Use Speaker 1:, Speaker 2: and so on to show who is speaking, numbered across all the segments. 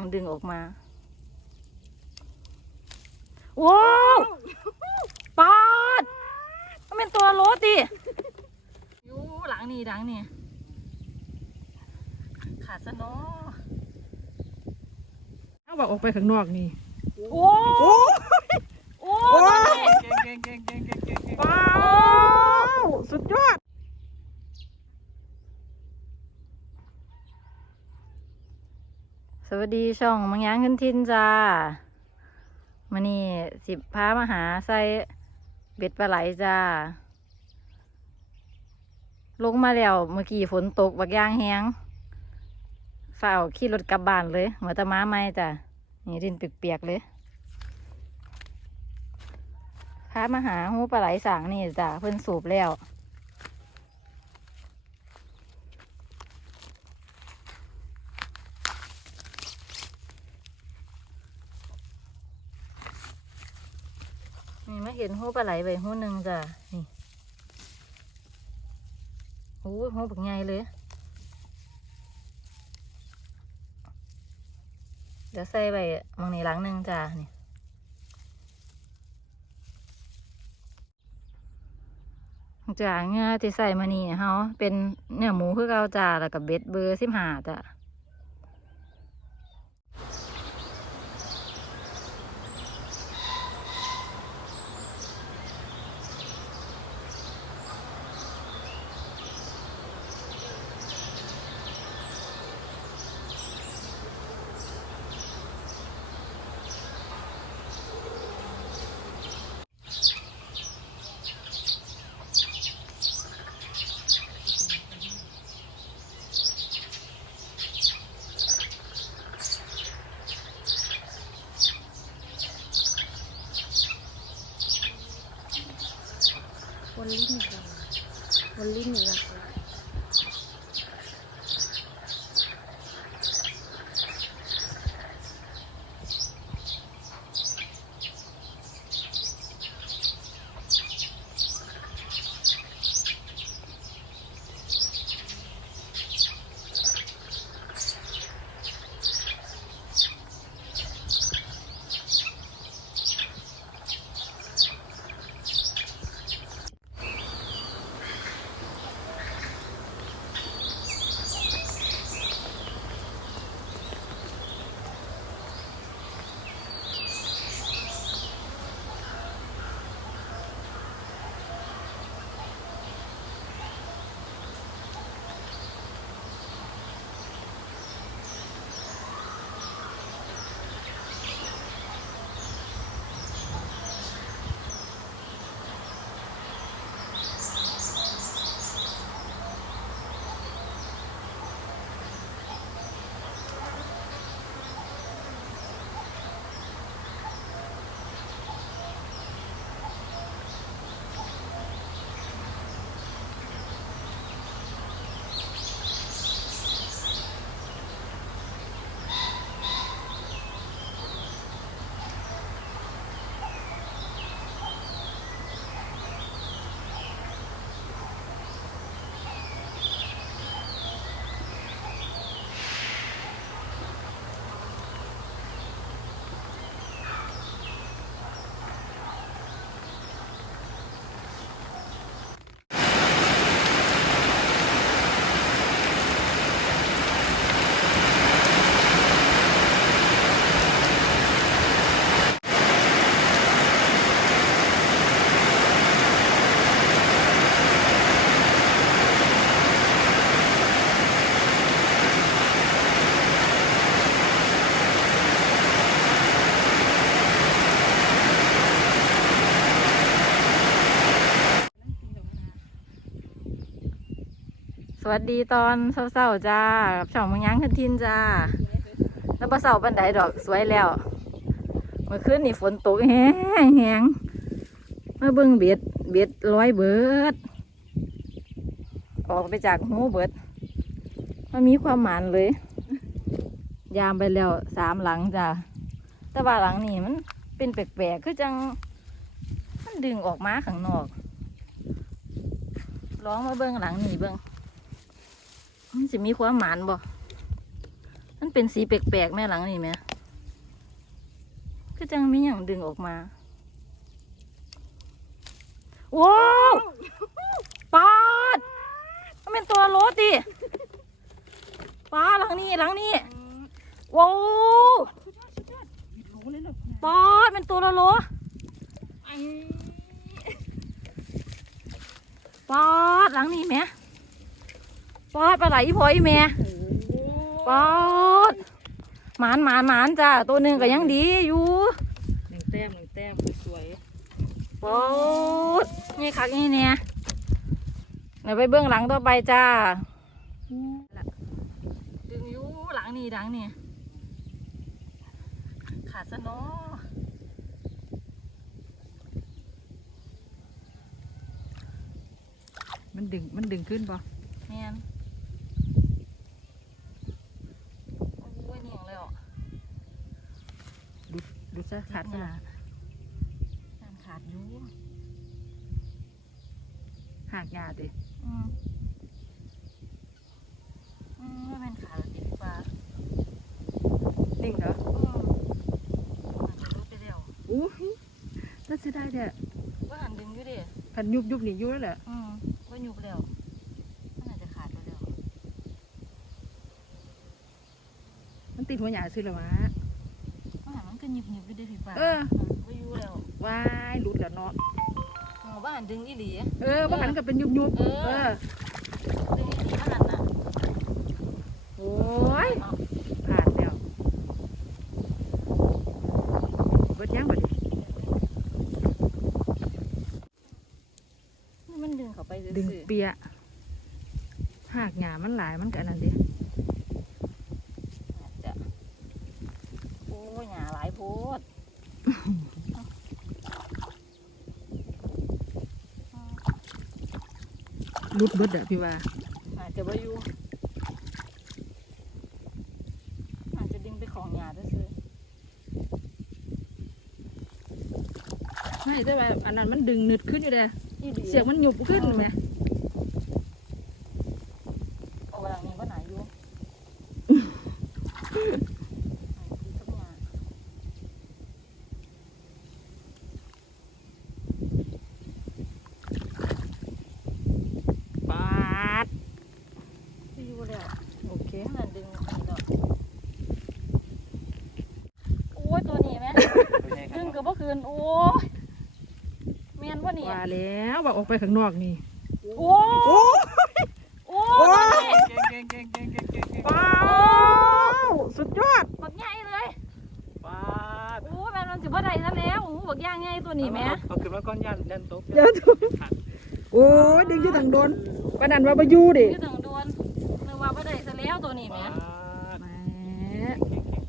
Speaker 1: นี่อย่างดึงออกมาว้าวปาดมันเป็นตัวรถดิอยู่หลังนี่หลังนี่ขาดซะเนาะ
Speaker 2: เอาบอกออกไปข้างนอกนี่
Speaker 1: โอ้โอ้โอ้ย
Speaker 2: เก่งเก่งเก่งเก่งเก่งเก่ง
Speaker 1: ว้า
Speaker 2: วสุดยอด
Speaker 1: สวัสดีช่องมังยางขึ้นทินจ้ามานี่สิบพามาหาใส่เบ็ดปลาไหลจ้า ลงมาแล้วเมื่อกี้ฝนตกบักยางแห้งฝ่าวขี่รถกลับบ้านเลยเหมือนตะม้าไม่จ้ะนี่ดินเปียกๆเลยพามาหาหูปลาไหลสางนี่จ้ะเพิ่นสูบแล้ว นี่ม่เห็นหูปลาไหลไปหูหนึ่งจ้ะนี่โอ้หูบักใหญ่เลย เดี๋ยวใส่ไปมองนี่หลังหนึ่งจ้ะนี่จ้ะเงื่อที่ใส่มานี่เฮาเป็นเนื้อหมูคือเก่าจ้าแล้วกับเบ็ดเบอร์สิบห้าจ้ะ
Speaker 2: วนลิ้นอีกแล้ววนลิ้นอีกแล้ว
Speaker 1: วัสดีตอนเศร้าๆจ้ากับช่องมังยังขึ้นทินจ้า แล้วพอเศร้าปันไดดอกสวยแล้ว เมื่อคืนนี่ฝนตกแห้งแห้งมาเบิ่งเบ็ดเบ็ดร้อยเบิด ออกไปจากหูเบิดมันมีความหมานเลย ยามไปแล้วสามหลังจ้าแต่ว่าหลังนี่มันเป็นแปลกๆคือจัง มันดึงออกมาข้างนอกร้องมาเบิ่งหลังนี่เบิ่ง มันจะมีความหมานบ่มันเป็นสีแปลกๆแม่หลังนี่ไหมก็จังมีอย่างดึงออกมาว้าวปาดมันเป็นตัวโรสดิปาดหลังนี้หลังนี้ว้าว
Speaker 2: รู้เลยหรอ
Speaker 1: ปาดเป็นตัวละโลปาดหลังนี้แม่ ปาดปลาไหลอีพออีแม่ปอดหมานหมานหมานจ้าตัวหนึ่งก็ยังดีอยู่
Speaker 2: หนึ่งแต้มหนึ่งแต้มสวย
Speaker 1: ปอดนี่คักนี่เนี่ยเดี๋ยวไปเบื้องหลังต่อไปจ้าดึงอยู่หลังนี่หลังนี่ขาดซะเนาะ
Speaker 2: มันดึงมันดึงขึ้นปะ
Speaker 1: แมนโอ้ยเหนียงเลยอะ
Speaker 2: ดูซะขาดขนาด
Speaker 1: งานขาดอยู่
Speaker 2: หักยาดิ
Speaker 1: อืมอืมไม่เป็นขาดติดปลา
Speaker 2: นิ่งเหรอ
Speaker 1: อืมอาจจะรู้ไปแล้ว
Speaker 2: อู้หูน่าจะได้เนี่ย
Speaker 1: ว่าหันดึงอยู่ดิ
Speaker 2: พันยุบยุบนี่ยุบแล้วแหละ
Speaker 1: อืมว่าหยุบแล้วมันอาจจะขาดไปแล้ว
Speaker 2: มันติดหัวหยาซื้อแล้ววะ
Speaker 1: ว่า หันมันก็หยิบหยิบอยู่ดิพี่ปลา
Speaker 2: เออ
Speaker 1: ว่าอยู่แล้ว
Speaker 2: ว้ายหลุดแล้วเนาะ
Speaker 1: อ๋อว่าหันดึงอีหลี
Speaker 2: เออว่าหันก็เป็นยุบยุบ
Speaker 1: เออ
Speaker 2: เออ
Speaker 1: ดึงอีหลีว่าหันน่ะ
Speaker 2: โอ้ย
Speaker 1: เนาะ
Speaker 2: ผ่านแล้วเบิดยังบ่ดิ
Speaker 1: นี่มันดึงเข้าไปซื่อๆ
Speaker 2: ดึงเปียหักหยามันหลายมันก็อันนั้นดิ
Speaker 1: อาจจะโอ้ยหยาหลายโพ ด
Speaker 2: หลุดเบิดอะพี่ว่า
Speaker 1: อาจจะว่าอยู่อาจจะดึงไปของหยาซื่อ
Speaker 2: ไม่แต่ว่าอันนั้นมันดึงหนึดขึ้นอยู่เด้
Speaker 1: ๆอีหลี
Speaker 2: เสียงมันหยุบขึ้นไหม
Speaker 1: เอาเวลานี้ก็หนาอยู่ทุกอย่าง
Speaker 2: ปาด
Speaker 1: ไม่อยู่แล้ว
Speaker 2: โอเค
Speaker 1: ขนาดดึงอันนี้ก็โอ้ยตัวนี้ไหมดึงกับว่าคืน โอ้ยเมียนว่านี่
Speaker 2: ว่าแล้วว่าออกไปข้างนอกนี่
Speaker 1: โอ้ยโอ้ยตัวนี้
Speaker 3: เก่งเก่งเก่งเก่งเก่งเก่ง
Speaker 2: ว้าวสุดยอด
Speaker 1: บักใหญ่เลย
Speaker 3: ป้าด
Speaker 1: โอ้ยแม่นมันสิบ่ได้ซะแล้วโอ้บักย่างใหญ่ตัวนี้แหม่
Speaker 3: เอาขึ้นมาก้อนยันยันโต๊ะ
Speaker 2: เดี๋ยวถูกโอ้ยดึงอยู่ทางโดนปานนันว่าบอยู่ดิ
Speaker 1: อยู่ถึงโดนนึกว่าบ่ได้ซะแล้วตัวนี้แหม่
Speaker 3: ป้าด
Speaker 2: แหม
Speaker 3: เก่งเก่ง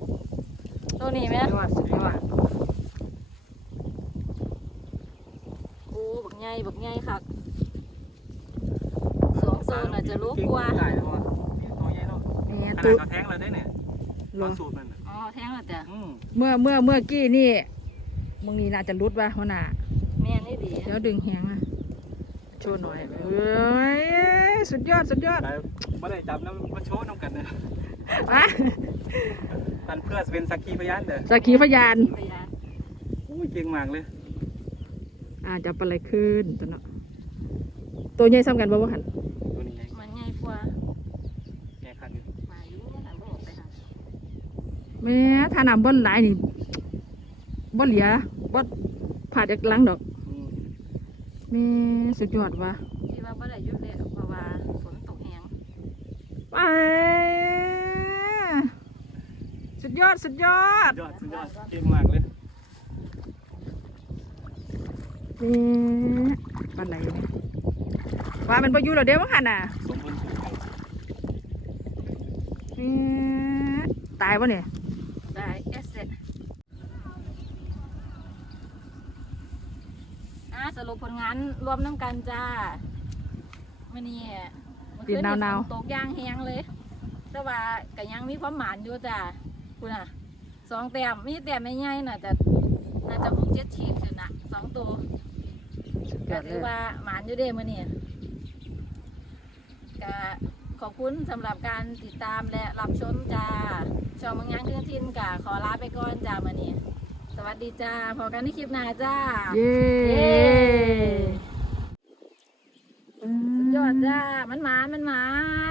Speaker 1: ตัวนี้แหม่
Speaker 2: สุดยอดสุดยอด
Speaker 1: โอ้บักให ญ่บักใหญ่คักสองโซนอาจจะรู้กว่า
Speaker 3: ตายแล้วอะนี่ตัวใหญ่เนาะ
Speaker 2: แหม
Speaker 3: ขนา
Speaker 2: ตุ
Speaker 3: ดเขาแท้งเราได้เนี่ยตอนสูตรมันน่ะ
Speaker 1: อ๋อแทงแล้วแต่
Speaker 3: อืม
Speaker 2: เมื่อเมื่อเมื่อกี้นี่มึงนี่น่าจะรุดว่ะหัวหน้า
Speaker 1: แม่นี่ดี
Speaker 2: เดี๋ยวดึงแหงอะโชว์หน่อยเอ้ยสุดยอดสุดยอด
Speaker 3: แต่ไม่ได้จับนะมันโชว์น้ำกันนะ
Speaker 2: มา
Speaker 3: มันเพื่อเป็นสักขีพยานเด้อ
Speaker 2: สักขีพยาน
Speaker 1: พยาน
Speaker 3: อุ้ยเก่งมากเลย
Speaker 2: อาจจะเป็นอะไรขึ้นตัวเนาะตัวใหญ่ซ้ำกันบ่ว่าหัน
Speaker 3: ตัวนี้ใหญ่
Speaker 1: มันใหญ่กว่า
Speaker 3: ใหญ่ขันอยู่
Speaker 1: มาอยู่มันหันบ่ออกไปหา
Speaker 2: แม่ถ้าน้ำบ่หลายนี่บ่เหลียบ่ผ่าจากหลังดอก
Speaker 3: อืม
Speaker 2: แม่สุดยอดว่ะ
Speaker 1: คิดว่าบ่ได้หยุดเลยเพราะว่าฝนตกแฮง
Speaker 2: ไปสุดยอดสุดยอด
Speaker 3: สุดยอดสุดยอดเก่งมากเลย
Speaker 2: แม่ ปานไหนเนี่ยว่ามันบ่อยู่แล้วเด้ว่าหันน่ะ
Speaker 3: สมบูรณ์
Speaker 2: แม่ตายวะเนี่ย
Speaker 1: ได้เอสเซ็ตอะสรุปผลงานรวมน้ำกันจ้ามื่อนี้เมื่อคืฝตกยางแฮงเลย แต่ว่าก็ยังมีความหมานอยู่จ้าคุณอะสองแต้มมีแต้มไม่ใหญ่น่ะจะน่าจะหกเจ็ดขีดขึ้นน่ะสองตัว
Speaker 2: สุดย
Speaker 1: ก็
Speaker 2: อดเล
Speaker 1: ถือยว่าหมานอยู่เด้มื่อนี้ก็ขอบคุณสำหรับการติดตามและรับชมจ้าช่องเมืองยังขึ้นทินกะขอลาไปก่อนจ้ามื่อนี้สวัสดีจ้าพอกันในคลิปหน้าจ้า
Speaker 2: เย้
Speaker 1: เย้สุดยอดจ้ามันหมานมันหมาน